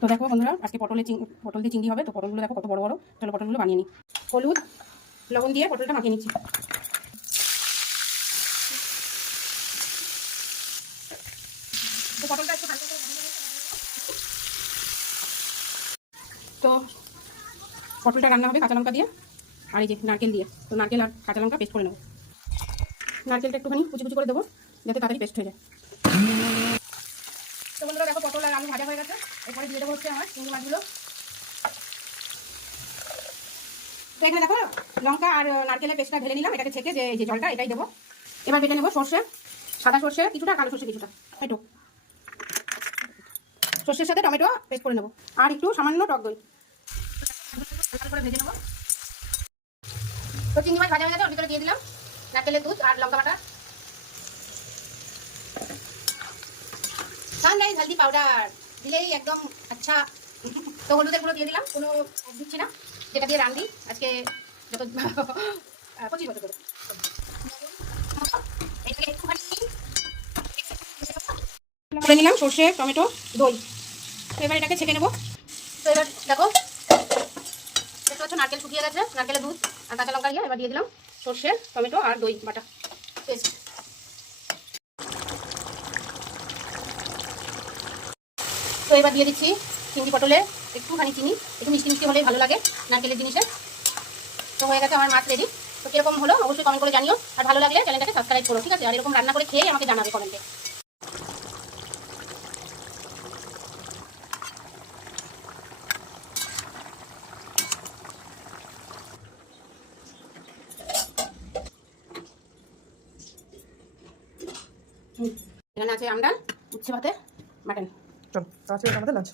তো দেখো বন্ধুরা, আজকে পটল দিয়ে চিংড়ি হবে। তো পটলগুলো দেখো কত বড় বড়। চলো পটলগুলো বানিয়ে নিই। হলুদ লবণ দিয়ে পটলটা মাখিয়ে নিচ্ছি। তো পটলটা একটু হালকা করে তো পটলটা রান্না হবে কাঁচা লঙ্কা দিয়ে আর এই যে নারকেল দিয়ে। তো নারকেল আর কাঁচা লঙ্কা পেস্ট করে নেবো। নারকেলটা একটুখানি কুচি কুচি করে দেবো যাতে তাড়াতাড়ি পেস্ট হয়ে যায়। তো বন্ধুরা দেখো পটল আর আলু ভাজা হয়ে গেছে। এরপরে দিয়ে দেবো হচ্ছে আমার চিংড়ি মাছগুলো। তো এখানে দেখো লঙ্কা আর নারকেলের পেস্টটা ঢেলে নিলাম। এটাকে ছেঁকে যে জলটা এটাই দেবো। এবার বেটে নেবো সর্ষে, সাদা সর্ষে কিছুটা, কালো সর্ষে কিছুটা, টমেটো। সর্ষের সাথে টমেটো পেস্ট করে নেবো আর একটু সামান্য টক দই করে ভেজে নেবো। তো চিংড়ি মাছ ভাজা হয়ে গেছে, ওর ভিতরে দিয়ে দিলাম নারকেলের দুধ আর লঙ্কা বাটা, সানরাইজ হলদি পাউডার দিলেই একদম আচ্ছা। তো হলুদের গুঁড়ো দিয়ে দিলাম, কোনো দিচ্ছি না, যেটা দিয়ে রান্দি আজকে যত 25 বছর ধরে। করে নিলাম সর্ষে, টমেটো, দই। তো এবার এটাকে ছেঁকে নেবো। তো এবার দেখো দেখতে পাচ্ছ নারকেল শুকিয়ে গেছে, নারকেলের দুধ আর কাঁচা লঙ্কা দিয়ে এবার দিয়ে দিলাম সর্ষে, টমেটো আর দই বাটা পেস্ট। তো এবার দিয়ে দিচ্ছি চিংড়ি পটলে একটুখানি চিনি, একটু মিষ্টি মিষ্টি হলেই ভালো লাগে নারকেলের জিনিসে। তো হয়ে গেছে আমার মাছ রেডি। তো কিরকম হলো অবশ্যই কমেন্ট করে জানিও, আর ভালো লাগলে চ্যানেলটাকে সাবস্ক্রাইব করো, ঠিক আছে? আর এরকম রান্না করে খেয়ে আমাকে জানাবে কমেন্টে। এখানে আছে আমডাল, উচ্ছে ভাতে, মাটন। চল আজকে আমাদের লাঞ্চ।